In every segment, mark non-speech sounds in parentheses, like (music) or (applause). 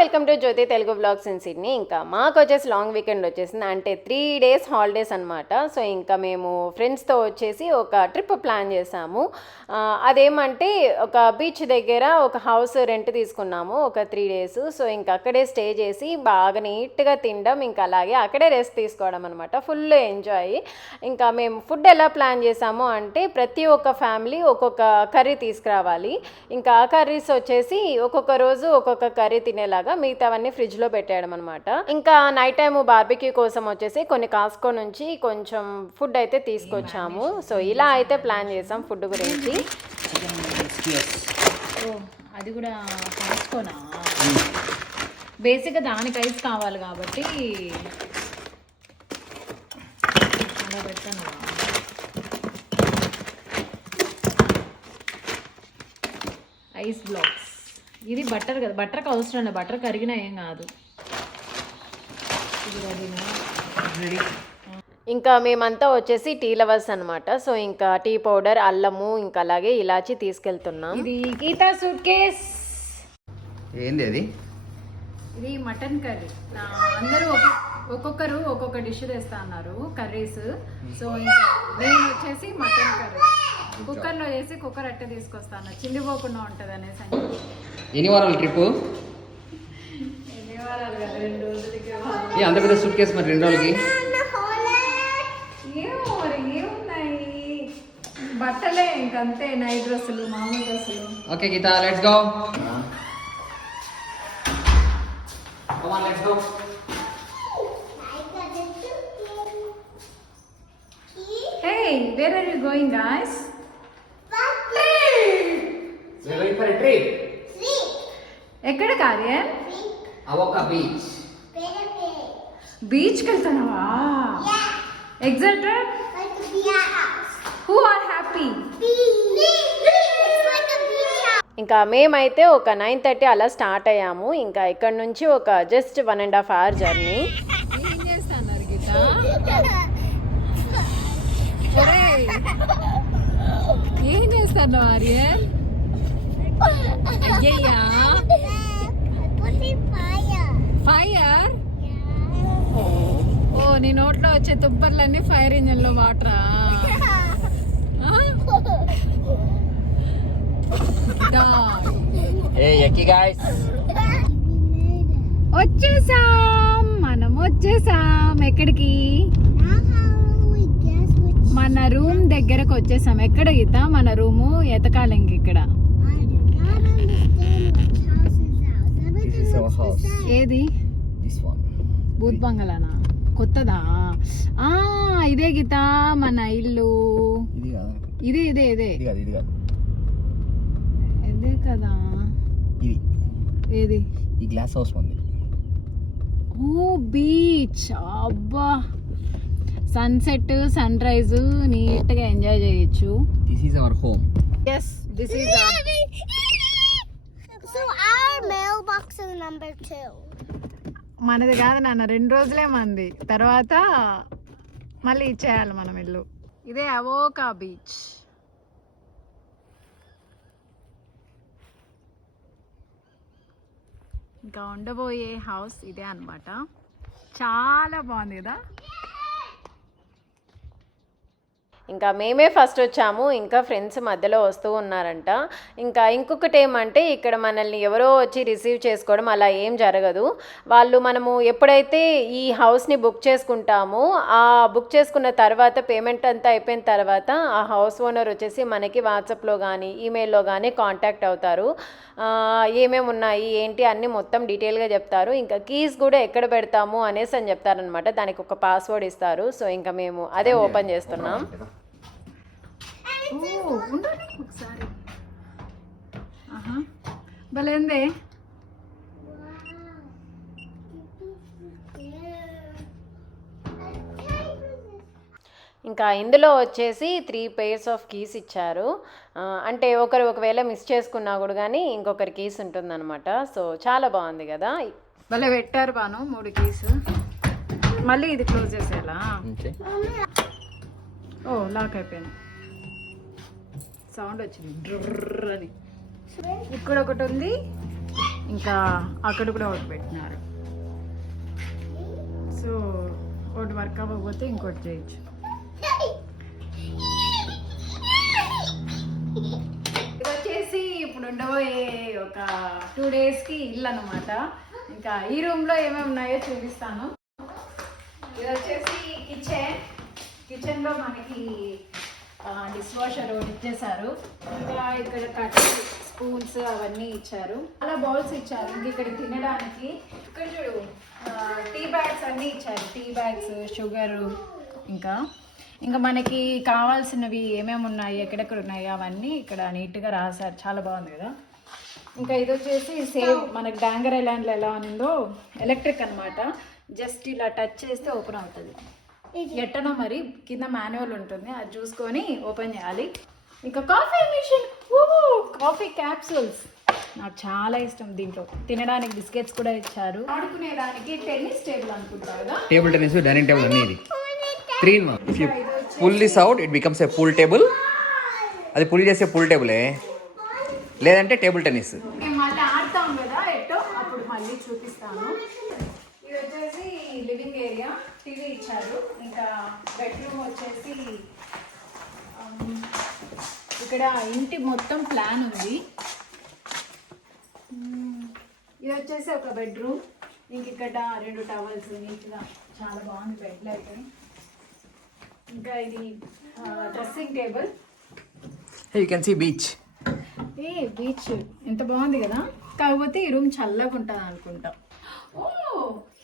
Welcome to Jyothi Telugu blogs in Sydney ఇంకా మాకు వచ్చేసి లాంగ్ వీకెండ్ వచ్చేసింది. అంటే త్రీ డేస్ హాలిడేస్ అనమాట సో ఇంకా మేము ఫ్రెండ్స్తో వచ్చేసి ఒక ట్రిప్ ప్లాన్ చేసాము. అదేమంటే ఒక బీచ్ దగ్గర ఒక హౌస్ రెంట్ తీసుకున్నాము ఒక త్రీ డేస్ సో ఇంకా అక్కడే స్టే చేసి బాగా నీట్గా తినడం ఇంకా అలాగే అక్కడే రెస్ట్ తీసుకోవడం అనమాట ఫుల్ ఎంజాయ్ ఇంకా మేము ఫుడ్ ఎలా ప్లాన్ చేసాము అంటే ప్రతి ఒక్క ఫ్యామిలీ ఒక్కొక్క కర్రీ తీసుకురావాలి. ఇంకా ఆ కర్రీస్ వచ్చేసి ఒక్కొక్క రోజు ఒక్కొక్క కర్రీ తినేలాగా మిగతావన్నీ ఫ్రిడ్జ్లో పెట్టేయడం అనమాట ఇంకా నైట్ టైం బార్బిక్యూ కోసం వచ్చేసి కొన్ని కాస్కో నుంచి కొంచెం ఫుడ్ అయితే తీసుకొచ్చాము. సో ఇలా అయితే ప్లాన్ చేసాం ఫుడ్ గురించి. ఓ అది కూడా కాస్కోనా? బేసిక్గా దానికి ఐస్ కావాలి కాబట్టి. అలా పెట్టాను? Ice blocks. ఇది బట్టర్ కదా బట్టర్కి అవసరం లేదు బట్టర్ కరిగినా ఏం కాదు. ఇది ఇంకా మేమంతా వచ్చేసి టీ లవర్స్ అనమాట సో ఇంకా టీ పౌడర్ అల్లము ఇంకా అలాగే ఇలాచి తీసుకెళ్తున్నాం. ఇది గీతా సూట్ కేస్ ఏంది అది? ఇది మటన్ కర్రీ అందరూ ఒక- ఒక్కొక్కరు ఒక్కొక్క డిష్ తెస్తా అన్నారు కర్రీస్ సో ఇంకా నేను వచ్చేసి మటన్ కర్రీ కుక్కర్లో వేసి కుక్కర్ అట్టే తీసుకొస్తాను చిండిపోకుండా ఉంటుంది అనేసి అని. ఎన్ని వారాల ట్రిప్ ఎన్ని వారాలు కదా రెండు రోజులకి ఏ అంత పెద్ద సూట్ కేసు మరి రెండు రోజులకి? బట్టలే ఇంకంతే నైట్ డ్రెస్సులు మామూలు డ్రెస్సులు. Okay Geetha let's go let's go hey where are you going guys for trip ఎక్కడ కార్యన్ అవొక్క బీచ్ బీచ్కి వెళ్తున్నావా ఎగ్జైటెడ్ హూ ఆర్ హ్యాపీ ఇంకా మేమైతే ఒక నైన్ థర్టీ అలా స్టార్ట్ అయ్యాము. ఇంకా ఇక్కడ నుంచి ఒక just one and half hour journey ఏం చేస్తున్నారు గీత ఒరేయ్, ఏం చేస్తున్నావు ఆర్యన్? అయ్యయ్యా. ఫైర్ ఓ నీ నోట్లో వచ్చే తుప్పర్లన్నీ ఫైర్ ఇంజన్లో వాటరా? వచ్చేసాం. మనం వచ్చేసాం. ఎక్కడికి? మన రూమ్ దగ్గరకు వచ్చేసాం ఎక్కడ గీత? మన రూము ఎతకాలి ఇంక ఇక్కడ ఏది? బూత్ బంగళానా? కొత్తదా? ఆ ఇదే గీత మన ఇల్లు. ఇది ఇదే ఇదే ఇదే. కాదు ఏది? ఈ గ్లాస్ హౌస్ ఉంది ఓ బీచ్. అబ్బా. సన్సెట్ సన్ రైజ్ నీట్గా ఎంజాయ్ చేయొచ్చు. This is our home yes this is So our mailbox is number two. మనది కాదు నాన్న రెండు రోజులే మంది. తర్వాత మళ్ళీ ఇచ్చేయాలి మనం ఇల్లు. ఇదే అవోకా బీచ్. ఇంకా ఉండబోయే హౌస్ ఇదే అన్నమాట. చాలా బాగుంది కదా? ఇంకా మేమే ఫస్ట్ వచ్చాము ఇంకా ఫ్రెండ్స్ మధ్యలో వస్తూ ఉన్నారంట. ఇంకా ఇంకొకటి ఏమంటే ఇక్కడ మనల్ని ఎవరో వచ్చి రిసీవ్ చేసుకోవడం అలా ఏం జరగదు. వాళ్ళు మనము ఎప్పుడైతే ఈ హౌస్ని బుక్ చేసుకుంటామో ఆ బుక్ చేసుకున్న తర్వాత పేమెంట్ అంతా అయిపోయిన తర్వాత ఆ హౌస్ ఓనర్ వచ్చేసి మనకి వాట్సాప్లో కానీ ఈమెయిల్లో కానీ కాంటాక్ట్ అవుతారు. ఏమేమి ఉన్నాయి ఏంటి అన్నీ మొత్తం డీటెయిల్గా చెప్తారు. ఇంకా కీస్ కూడా ఎక్కడ పెడతాము అనేసి అని చెప్తారనమాట దానికి ఒక పాస్వర్డ్ ఇస్తారు. సో ఇంకా మేము అదే ఓపెన్ చేస్తున్నాం ఉండండి ఒకసారి. ఆహా భలేందే. ఇంకా ఇందులో వచ్చేసి త్రీ పేర్స్ ఆఫ్ కీస్ ఇచ్చారు. అంటే ఒకరు ఒకవేళ మిస్ చేసుకున్నా కూడా కానీ ఇంకొకరి కీస్ ఉంటుందన్నమాట. సో చాలా బాగుంది కదా. భలే పెట్టారు బాను మూడు కీస్ మళ్ళీ ఇది క్లోజ్ చేసేయాలా? ఓకే ఓ లాక్ అయిపోయింది. సౌండ్ వచ్చింది. డ్రర్ అని. ఇక్కడ ఒకటి ఉంది. ఇంకా అక్కడ కూడా ఒకటి పెట్టినారు. సో ఒకటి వర్క్ అవ్వకపోతే ఇంకోటి చేయొచ్చు. ఇది వచ్చేసి ఇప్పుడు ఉండబోయే ఒక టూ డేస్కి ఇల్లు అనమాట ఇంకా ఈ రూమ్లో ఏమేమి ఉన్నాయో చూపిస్తాను. ఇది వచ్చేసి కిచెన్ కిచెన్లో మనకి డిష్ వాషర్ ఇచ్చేసారు ఇంకా ఇక్కడ కట్ స్పూన్స్ అవన్నీ ఇచ్చారు. అలా బౌల్స్ ఇచ్చారు. ఇంక ఇక్కడ తినడానికి ఇక్కడ చూడు టీ బ్యాగ్స్ అన్నీ ఇచ్చారు. టీ బ్యాగ్స్ షుగరు ఇంకా. ఇంకా మనకి కావాల్సినవి ఏమేమి ఉన్నాయి ఎక్కడెక్కడ ఉన్నాయి అవన్నీ ఇక్కడ నీట్గా రాశారు. చాలా బాగుంది కదా. ఇంకా ఇది వచ్చేసి సేమ్ మనకి డాంగర్ ఐలాండ్లో ఎలా ఉందో ఎలక్ట్రిక్ అన్నమాట. జస్ట్ ఇలా టచ్ చేస్తే ఓపెన్ అవుతుంది. ఎట్టనో మరి కింద మాన్యువల్ ఉంటుంది. అది చూసుకొని ఓపెన్ చేయాలి. ఇంకా కాఫీ మిషన్. Coffee capsules. నాకు చాలా ఇష్టం దీంట్లో. తినడానికి బిస్కెట్స్ కూడా ఇచ్చారు. ఆడుకునేదానికి టెన్నిస్ టేబుల్ అనుకుంటా కదా. టేబుల్ టెన్నిస్ డైనింగ్ టేబుల్ అన్నీ ఇది. Three in one if you pull this out it becomes a pool table అది పుల్ చేసే పుల్ టేబులే లేదంటే టేబుల్ టెన్నిస్. మళ్ళీ ఆడతాం కదా ఎట్టో? అప్పుడు మళ్ళీ చూపిస్తాను. ఇది వచ్చేసి లివింగ్ ఏరియా. టీవీ ఇచ్చారు. బెడ్రూమ్ వచ్చేసి um, ఇక్కడ ఇంటి మొత్తం ప్లాన్ ఉంది. ఇది వచ్చేసి ఒక బెడ్రూమ్ ఇంక ఇక్కడ రెండు టవల్స్ నీట్గా చాలా బాగుంది బెడ్లు అయితే. ఇంకా ఇది dressing table you can see beach a beach ఎంత బాగుంది కదా. కాకపోతే ఈ రూమ్ చల్లగా ఉంటుంది అనుకుంటా ఓ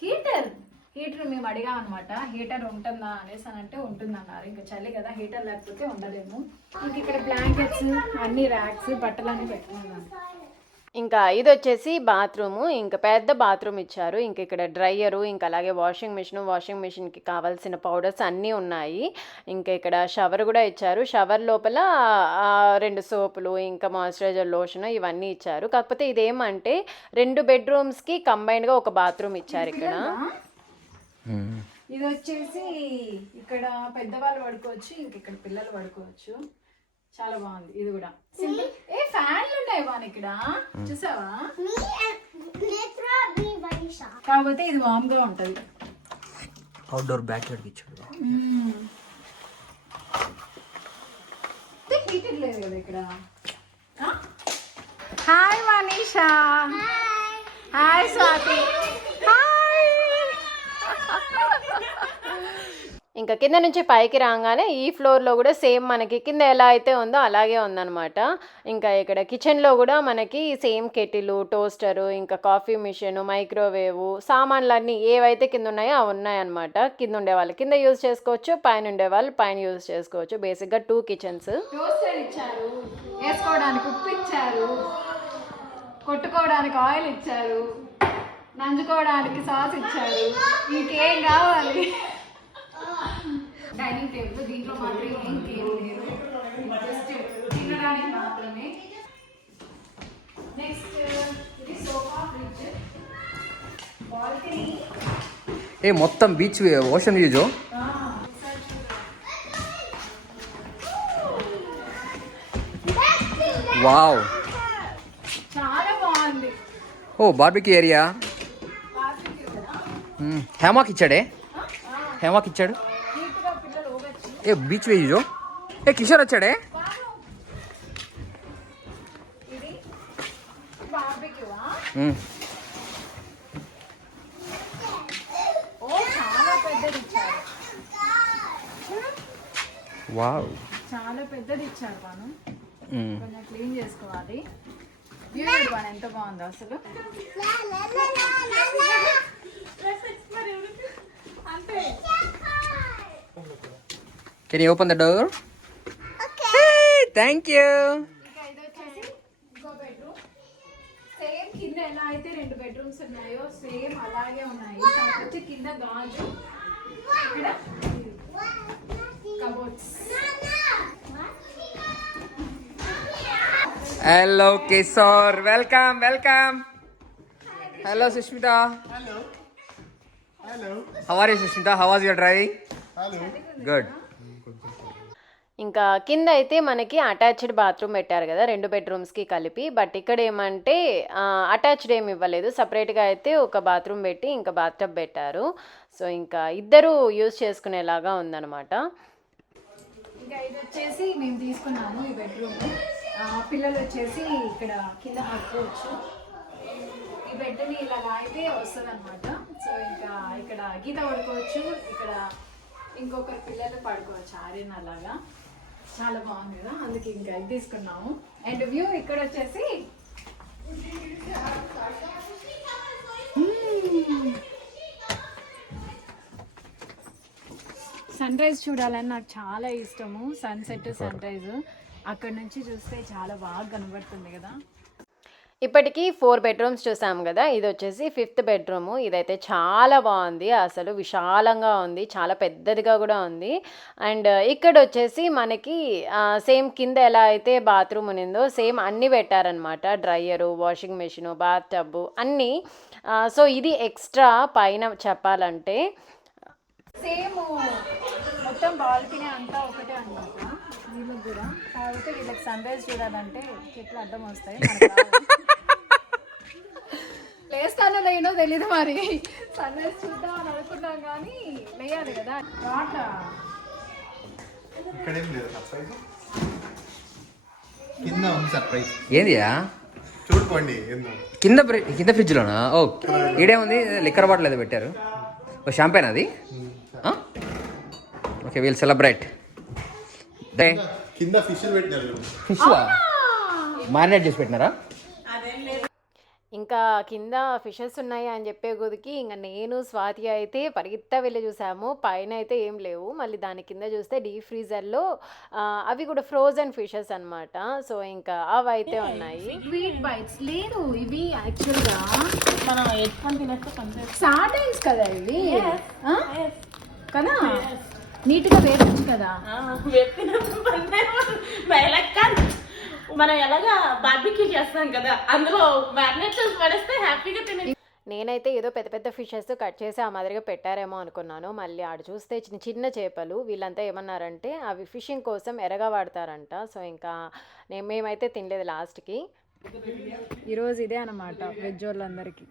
హీటర్ హీటర్ మేము అడిగాం అనమాట హీటర్ ఉంటుందా అనేసి అని అంటే ఉంటుంది అన్నారు ఇంకా చలి కదా హీటర్ లేకపోతే ఉండలేము. ఇంక ఇక్కడ బ్లాంకెట్స్ అన్ని ర్యాక్స్ బట్టలన్నీ పెట్టుకున్నాను. ఇంకా ఇది వచ్చేసి బాత్రూము. ఇంకా పెద్ద బాత్రూమ్ ఇచ్చారు. ఇంక ఇక్కడ డ్రైయరు ఇంకా అలాగే వాషింగ్ మిషన్ వాషింగ్ మిషన్కి కావాల్సిన పౌడర్స్ అన్నీ ఉన్నాయి. ఇంకా ఇక్కడ షవర్ కూడా ఇచ్చారు. షవర్ లోపల రెండు సోపులు ఇంకా మాయిశ్చరైజర్ లోషన్ ఇవన్నీ ఇచ్చారు. కాకపోతే ఇదేమంటే రెండు బెడ్రూమ్స్కి కంబైన్డ్గా ఒక బాత్రూమ్ ఇచ్చారు ఇక్కడ. ఇది వచ్చేసి ఇక్కడ పెద్దవాళ్ళు పడుకోవచ్చు ఇంక ఇక్కడ పిల్లలు పడుకోవచ్చు. చాలా బాగుంది. ఇది కూడా. సింపుల్ ఏ ఫ్యాన్లు ఉన్నాయి బాగా ఇక్కడ? చూసావా. కాకపోతే ఇది వామ్గా ఉంటది. అవుట్డోర్ బ్యాక్ యార్డ్ ఇచ్చాడు. హీటర్ లేదు కదా ఇక్కడ? హాయ్ మనీషా హాయ్ స్వాతి ఇంకా కింద నుంచి పైకి రాగానే ఈ ఫ్లోర్లో కూడా సేమ్ మనకి కింద ఎలా అయితే ఉందో అలాగే ఉందన్నమాట. ఇంకా ఇక్కడ కిచెన్లో కూడా మనకి సేమ్ కెటిలు టోస్టరు ఇంకా కాఫీ మిషన్ మైక్రోవేవ్ సామాన్లన్నీ ఏవైతే కింద ఉన్నాయో అవి ఉన్నాయన్నమాట. కింద ఉండే వాళ్ళు కింద యూజ్ చేసుకోవచ్చు పైన ఉండే వాళ్ళు పైన యూజ్ చేసుకోవచ్చు. బేసిక్గా టూ కిచెన్స్ టోస్టర్ ఇచ్చారు వేసుకోవడానికి ఉప్పు ఇచ్చారు కొట్టుకోవడానికి ఆయిల్ ఇచ్చారు నంజుకోవడానికి సాస్ ఇచ్చారు. ఇంకేం కావాలి? డైనింగ్ టేబుల్ దీంట్లో మాత్రం ఏం ఏం లేదు. జస్ట్ తినడానికి మాత్రమే. నెక్స్ట్ ఇది సోఫా ఫ్రిడ్జ్ బాల్కనీ ఏ మొత్తం బీచ్ ఓషన్ వ్యూజో వావ్ చాలా బాగుంది. ఓ బార్బిక్యూ ఏరియా హేమాక్ ఇచ్చాడే? హేమాక్ ఇచ్చాడు? ఏ బీచ్ వ్యూజో ఏ కిషోర్ వచ్చాడే? ఇది బార్బిక్యూవా మ్మ్. ఓ చాలా పెద్దది ఇచ్చారు. వావ్. చాలా పెద్దది ఇచ్చారు బాను. కొంచెం క్లీన్ చేసుకోవాలి. వ్యూ బాను ఎంత బాగుందో అసలు. అంతే. Can you open the door okay thank you ఇంకా ఇది వచ్చేసి ఇంకో బెడ్రూమ్ సేమ్ కింద ఎలా అయితే రెండు బెడ్రూమ్స్ ఉన్నాయో సేమ్ అలాగే ఉన్నాయి. కాకపోతే కింద గాజు. ఇక్కడ cupboards hello Kishore welcome welcome hello Sushmita Hello. Hello. How are you Sushmita how was your driving Hello. Good ఇంకా కింద అయితే మనకి అటాచ్డ్ బాత్రూమ్ పెట్టారు కదా రెండు బెడ్రూమ్స్కి కలిపి. బట్ ఇక్కడ ఏమంటే అటాచ్డ్ ఏమి ఇవ్వలేదు. సపరేట్గా అయితే ఒక బాత్రూమ్ పెట్టి ఇంకా బాత్టబ్ పెట్టారు. సో ఇంకా ఇద్దరు యూజ్ చేసుకునేలాగా ఉందన్నమాట. ఇంకా ఇది వచ్చేసి మేము తీసుకున్నాము ఈ బెడ్రూమ్. పిల్లలు వచ్చేసి ఇక్కడ కింద పడుకోవచ్చు. ఈ బెడ్ని ఇలా లాగితే వస్తుంది అనమాట సో ఇంకా ఇక్కడ గీత పడుకోవచ్చు. ఇక్కడ ఇంకొకరు పిల్లలు పడుకోవచ్చు ఆర్యన్ అలాగా చాలా బాగుంది కదా అందుకే ఇంకా ఇది తీసుకున్నాము. అండ్ వ్యూ ఇక్కడ వచ్చేసి సన్ రైజ్ చూడాలని నాకు చాలా ఇష్టము సన్సెట్ సన్ రైజ్. అక్కడ నుంచి చూస్తే చాలా బాగా కనబడుతుంది కదా. ఇప్పటికీ ఫోర్ బెడ్రూమ్స్ చూసాం కదా ఇది వచ్చేసి ఫిఫ్త్ బెడ్రూము. ఇదైతే చాలా బాగుంది అసలు విశాలంగా ఉంది చాలా పెద్దదిగా కూడా ఉంది. అండ్ ఇక్కడ వచ్చేసి మనకి సేమ్ కింద ఎలా అయితే బాత్రూమ్ ఉన్నిందో సేమ్ అన్నీ పెట్టారనమాట dryer washing machine bath tub అన్నీ. సో ఇది ఎక్స్ట్రా పైన చెప్పాలంటే సేమ్ మొత్తం బాల్కనీ అంతా ఒకటే అనమాట వీళ్ళకి కూడా. కాకపోతే వీళ్ళకి సన్ రైజ్ చూడాలంటే చెట్లు అడ్డం వస్తాయి. లేస్తానో లేనో తెలీదు మరి. సన్ రైజ్ చూద్దాం అని అనుకున్నాం కానీ లేయాలి కదా. వాట ఇక్కడేం లేదు సర్ప్రైజ్ కింద ఉంది సర్ప్రైజ్ ఏందియా? చూడుకోండి ఏందో. కింద ఫ్రి- కింద ఫ్రిడ్జ్లోనా? ఓ ఈడేముంది లిక్కర్ బాటిల్ ఏదో పెట్టారు. ఓ షాంపేనా అది? ఓకే వీల్ సెలబ్రేట్ కింద ఫిష్ పెట్టారు ఫిష్ మ్యారినేట్ చేసి పెట్టినారా? ఇంకా కింద ఫిషెస్ ఉన్నాయి అని చెప్పే కొద్దికి ఇంకా నేను స్వాతి అయితే పరిగెత్తా వెళ్ళి చూసాము. పైన అయితే ఏం లేవు. మళ్ళీ దాని కింద చూస్తే డీప్ ఫ్రీజర్లో అవి కూడా ఫ్రోజన్ ఫిషెస్ అన్నమాట. సో ఇంకా అవి అయితే ఉన్నాయి. స్వీట్ బైట్స్ లేదు ఇవి యాక్చువల్గా మనం ఎత్తుకొని సార్డైన్స్ కదా ఇవి? ఆ? కదా? నీట్గా వేయచ్చు కదా. మనం ఎలాగా బార్బిక్యూ చేస్తాం కదా అందులో మ్యారినేట్ చేసి పడేస్తే హ్యాపీగా తినే నేనైతే ఏదో పెద్ద పెద్ద ఫిషెస్ కట్ చేసి ఆ మాదిరిగా పెట్టారేమో అనుకున్నాను. మళ్ళీ ఆడ చూస్తే చిన్న చిన్న చేపలు వీళ్ళంతా ఏమన్నారంటే అవి ఫిషింగ్ కోసం ఎరగా వాడతారంట. సో ఇంకా నేను మేమైతే తినలేదు లాస్ట్కి. ఈరోజు ఇదే అనమాట వెజ్ వాళ్ళందరికీ.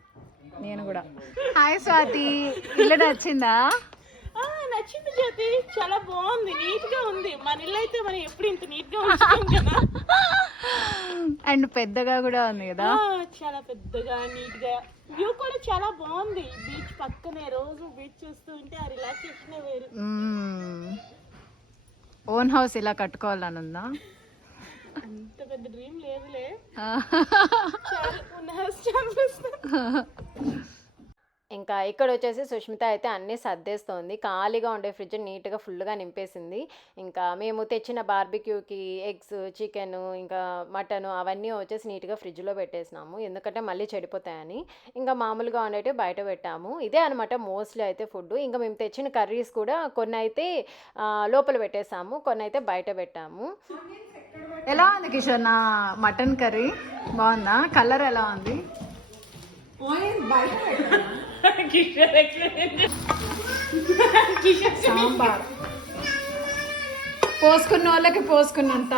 నేను కూడా. హాయ్ స్వాతి. ఇల్లు నచ్చిందా? నచ్చింది జ్యోతి. చాలా బాగుంది నీట్గా ఉంది. మన ఇల్లు అయితే మనం ఎప్పుడు ఇంత నీట్గా కదా. అండ్ పెద్దగా కూడా ఉంది కదా. చాలా పెద్దగా నీట్గా వ్యూ కూడా చాలా బాగుంది. బీచ్ పక్కనే రోజు బీచ్ చూస్తూ ఉంటే ఆ రిలాక్సేషన్ వేరు. ఓన్ హౌస్ ఇలా కట్టుకోవాలని ఉందా? అంత పెద్ద డ్రీమ్ లేదులే. ఉన్న చాలా (laughs) ఇంకా ఇక్కడ వచ్చేసి సుష్మిత అయితే అన్నీ సర్దేస్తోంది. ఖాళీగా ఉండే ఫ్రిడ్జ్ నీట్గా ఫుల్గా నింపేసింది. ఇంకా మేము తెచ్చిన బార్బిక్యూకి ఎగ్స్ చికెన్ ఇంకా మటన్ అవన్నీ వచ్చేసి నీట్గా ఫ్రిడ్జ్లో పెట్టేసినాము. ఎందుకంటే మళ్ళీ చెడిపోతాయని. ఇంకా మామూలుగా ఉండేవి బయట పెట్టాము. ఇదే అనమాట మోస్ట్లీ అయితే ఫుడ్ ఇంకా మేము తెచ్చిన కర్రీస్ కూడా కొన్ని అయితే లోపల పెట్టేసాము. కొన్ని అయితే బయట పెట్టాము. ఎలా ఉంది కిషోర్ నా మటన్ కర్రీ? బాగుందా? కలర్ ఎలా ఉంది? సాంబార్ (laughs) (laughs) పోసుకున్న వాళ్ళకి పోసుకున్నంత.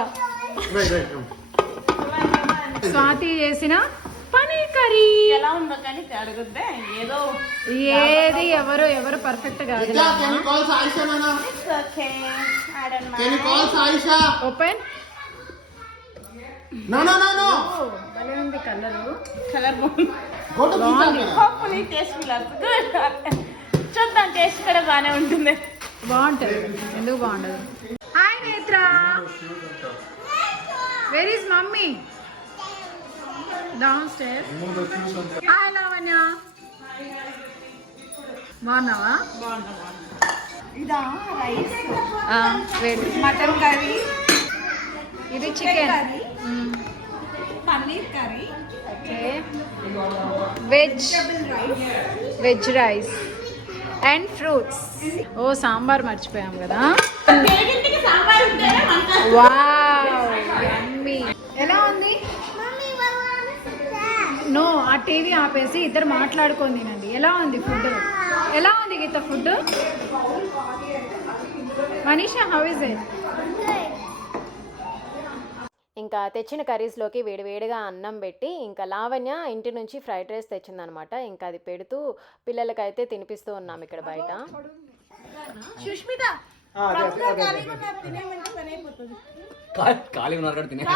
స్వాతి చేసిన పనీర్ కర్రీ. ఎలా ఉందో కానీ అడుగుద్దే. ఏదో ఏది ఎవరు ఎవరు పర్ఫెక్ట్ కాదు okay No, no, no, no. భలే ఉంది కలరు. కలర్ బాగుంది. Hopefully taste good. చూద్దాం టేస్ట్ కూడా బాగానే ఉంటుంది. బాగుంటది. ఎందుకు బాగుండదు? Hi Netra. Where is mummy? Down stair hi Lavanya. బాగున్నావా? ఇదా రైస్ మటన్ కర్రీ ఇది chicken paneer curry. Okay veg veg rice and fruits ఓ సాంబార్ మర్చిపోయాం కదా. ఎలా ఉంది? నో ఆ టీవీ ఆపేసి ఇద్దరు మాట్లాడుకొని తినండి. ఎలా ఉంది ఫుడ్ ఎలా ఉంది Geetha food Manisha how is it. ఇంకా తెచ్చిన కర్రీస్లోకి వేడివేడిగా అన్నం పెట్టి ఇంకా లావణ్య ఇంటి నుంచి ఫ్రైడ్ రైస్ తెచ్చిందనమాట. ఇంకా అది పెడుతూ పిల్లలకైతే తినిపిస్తూ ఉన్నాం ఇక్కడ బయట. ఖాళీ ఉన్నారు కూడా తినే (laughs)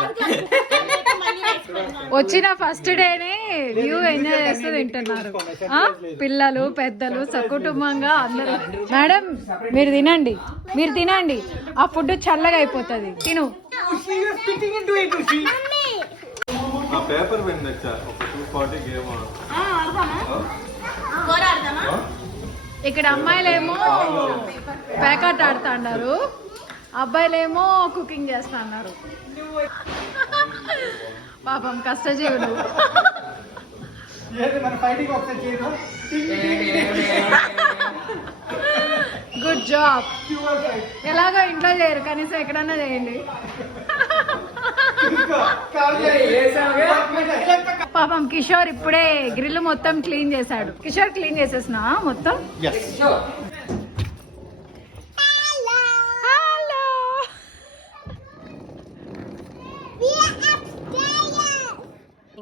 వచ్చిన ఫస్ట్ డేనే వ్యూ ఎంజాయ్ చేస్తూ తింటున్నారు? పిల్లలు పెద్దలు సకుటుంబంగా అందరూ. మేడం మీరు తినండి. మీరు తినండి. ఆ ఫుడ్ చల్లగా అయిపోతుంది. తిను. ఆ పేపర్ పెన్ తెచ్చా ఒక టూ ఫార్టీ గేమ్ ఇక్కడ అమ్మాయిలేమో ప్యాకెట్ ఆడుతా అన్నారు అబ్బాయిలేమో కుకింగ్ చేస్తా అన్నారు పాపం కష్టజీవులు గుడ్ జాబ్ ఎలాగో ఇంట్లో చేయరు కనీసం ఎక్కడన్నా చేయండి. పాపం కిషోర్ ఇప్పుడే గ్రిల్ మొత్తం క్లీన్ చేశాడు. కిషోర్ క్లీన్ చేసేసిన మొత్తం హలో We are upstairs.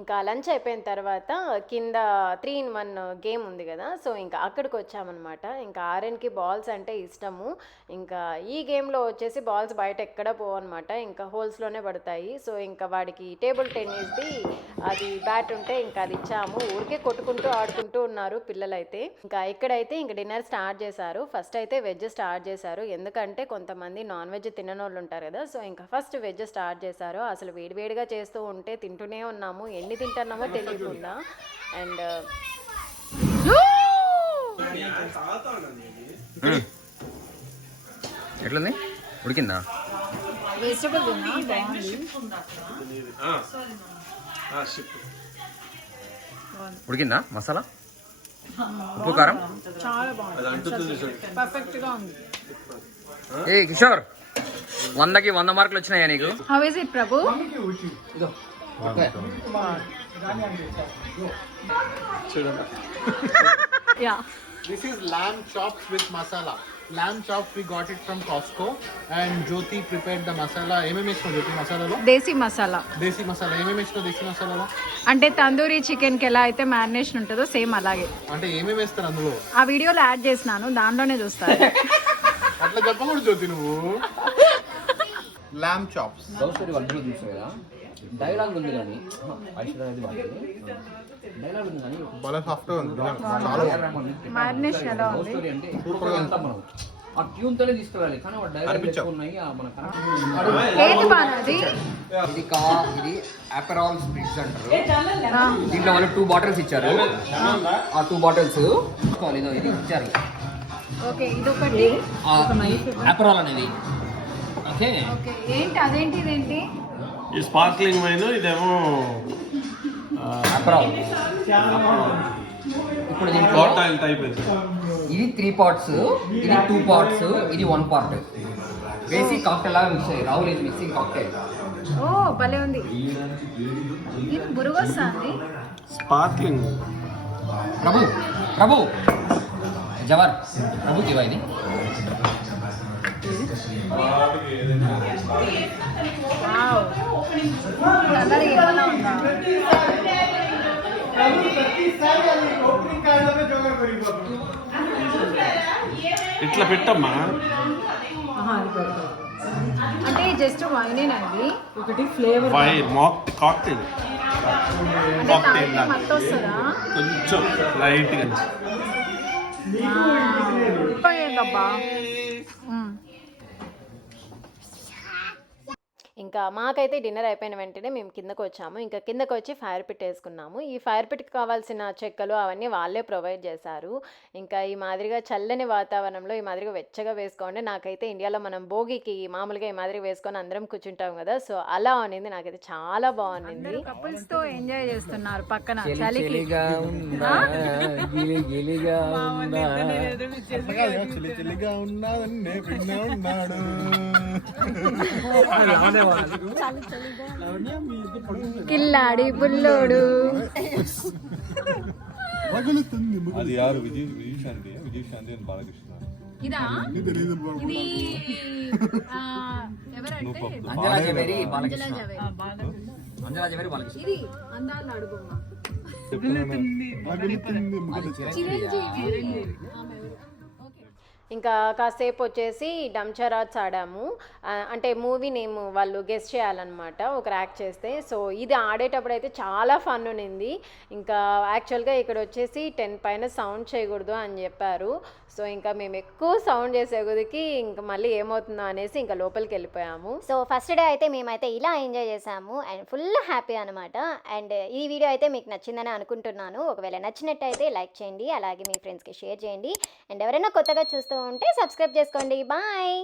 ఇంకా లంచ్ అయిపోయిన తర్వాత కింద త్రీ ఇన్ వన్ గేమ్ ఉంది కదా సో ఇంకా అక్కడికి వచ్చామన్నమాట. ఇంకా ఆర్ఎన్కి బాల్స్ అంటే ఇష్టము. ఇంకా ఈ గేమ్లో వచ్చేసి బాల్స్ బయట ఎక్కడ పోవన్నమాట ఇంకా హోల్స్లోనే పడతాయి. సో ఇంకా వాడికి టేబుల్ టెన్నిస్ది అది బ్యాట్ ఉంటే ఇంకా అది ఇచ్చాము. ఊరికే కొట్టుకుంటూ ఆడుకుంటూ ఉన్నారు పిల్లలైతే. ఇంకా ఇక్కడైతే ఇంకా డిన్నర్ స్టార్ట్ చేశారు. ఫస్ట్ అయితే వెజ్ స్టార్ట్ చేశారు. ఎందుకంటే కొంతమంది నాన్ వెజ్ తిననోళ్ళు ఉంటారు కదా సో ఇంకా ఫస్ట్ వెజ్ స్టార్ట్ చేశారు. అసలు వేడివేడిగా చేస్తూ ఉంటే తింటూనే ఉన్నాము. ఎన్ని తింటున్నామో తెలియకుండా. అండ్ ఎట్లుంది? ఉడికిందా? వెజిటబుల్ ఉడికిందా మసాలా? ఉప్పు కారం? చాలా బాగుంది. పర్ఫెక్ట్గా ఉంది. ఏ కిషోర్ వందకి వంద మార్కులు వచ్చినాయా నీకు? How is it Prabhu yeah. This is lamb chops with masala. Lamb chops we got it from Costco. And Jyoti prepared the masala. ఏమేమి వేసినావు జ్యోతి మసాలాలో దేశీ మసాలా. దేశీ మసాలా. ఏమేమి వేసినావు దేశీ మసాలాలో? అంటే తందూరి చికెన్కి ఎలా అయితే మ్యారినేషన్ ఉంటుందో సేమ్ అలాగే. అంటే ఏమేమి వేస్తారు అందులో? ఆ వీడియోలో యాడ్ చేసినాను దాంట్లోనే చూస్తారు అట్లా చెప్పకూడదు జ్యోతి నువ్వు. (laughs) ల్యామ్ చాప్స్ డైలాగ్ ఉంది కానీ డైలాగ్ ఉంది కానీ భలే సాఫ్ట్ ఉంది చాలా మ్యారినేషన్ ఎలా ఉంది. అంటే వెళ్తాం మనం ఆ ట్యూన్ తోనే తీసుకురాలి. కానీ వాడు డైలాగ్ ఉన్నాయి ఆ మన ఏది బాగున్నది ఇది కా ఇది అపెరాల్ స్ప్రిట్స్ అంటారు. దీంట్లో వాళ్ళు టూ బాటిల్స్ ఇచ్చారు. ఆ టూ బాటిల్స్ ఇదో ఇది ఇచ్చారు. ఓకే ఇది ఒకటి అపెరాల్ అనేది. ఓకే? ఓకే ఏంటి అదేంటి ఇదేంటి? ఈ స్పార్క్లింగ్ వైన్ ఇదేమో ఇప్పుడు టైప్ ఇది ఇది త్రీ పార్ట్స్ ఇది టూ పార్ట్స్ ఇది వన్ పార్ట్ వేసి కాక్టైల్ లాగా మిక్స్ అయ్యి రాహుల్ ఇది మిక్సింగ్ కాక్టైల్ ఓ భలే ఉంది. ఇది స్పార్క్లింగ్ ప్రభు ప్రభు. జవర్ ప్రభు దివా ఇది. ఇట్లా పెట్టమ్మా. అంటే జస్ట్ వైన్ మాక్ కాక్టైల్ అంటే కాక్టైల్ తాగితే మత్తు వస్తుందా కొంచెం లైట్గా. ఏంటబ్బా మ్మ్. ఇంకా మాకైతే డిన్నర్ అయిపోయిన వెంటనే మేము కిందకు వచ్చాము. ఇంకా కిందకు వచ్చి ఫైర్ పిట్ వేసుకున్నాము. ఈ ఫైర్ పిట్కి కావాల్సిన చెక్కలు అవన్నీ వాళ్ళే ప్రొవైడ్ చేశారు. ఇంకా ఈ మాదిరిగా చల్లని వాతావరణంలో ఈ మాదిరిగా వెచ్చగా వేసుకోండి. నాకైతే ఇండియాలో మనం భోగికి మామూలుగా ఈ మాదిరిగా వేసుకొని అందరం కూర్చుంటాం కదా సో అలా ఉన్నింది నాకైతే చాలా బాగుంది కపుల్స్తో ఎంజాయ్ చేస్తున్నారు పక్కన చిలిగా ఉన్నాడు. కిల్లాడి బుల్లోడు అది యారు విజయ్ విజయశాంతి విజయశాంతి అని బాలకృష్ణ ఇదా ఇది ఆ, ఎవరంటే అంజలా జవేరి బాలకృష్ణ జవే. అంజలా జవేరి బాలకృష్ణ ఇది అందాలు అడుగుమ్మా చిరంజీవి చిరంజీవి ఆమె ఎవరు? ఇంకా కాసేపు వచ్చేసి డంచరాజ్ ఆడాము. అంటే మూవీ నేమ్ వాళ్ళు గెస్ట్ చేయాలన్నమాట ఒకరు యాక్ట్ చేస్తే. సో ఇది ఆడేటప్పుడు అయితే చాలా ఫన్ ఉన్నింది ఇంకా యాక్చువల్గా ఇక్కడ వచ్చేసి టెన్ పైన సౌండ్ చేయకూడదు అని చెప్పారు. సో ఇంకా మేము ఎక్కువ సౌండ్ చేసే కొద్దికి ఇంకా మళ్ళీ ఏమవుతుందో అనేసి ఇంకా లోపలికి వెళ్ళిపోయాము సో ఫస్ట్ డే అయితే మేమైతే ఇలా ఎంజాయ్ చేసాము. అండ్ ఫుల్ హ్యాపీ అనమాట అండ్ ఈ వీడియో అయితే మీకు నచ్చిందని అనుకుంటున్నాను. ఒకవేళ నచ్చినట్టయితే లైక్ చేయండి. అలాగే మీ ఫ్రెండ్స్కి షేర్ చేయండి. అండ్ ఎవరైనా కొత్తగా చూస్తూ ఉంటే సబ్స్క్రైబ్ చేసుకోండి. బాయ్.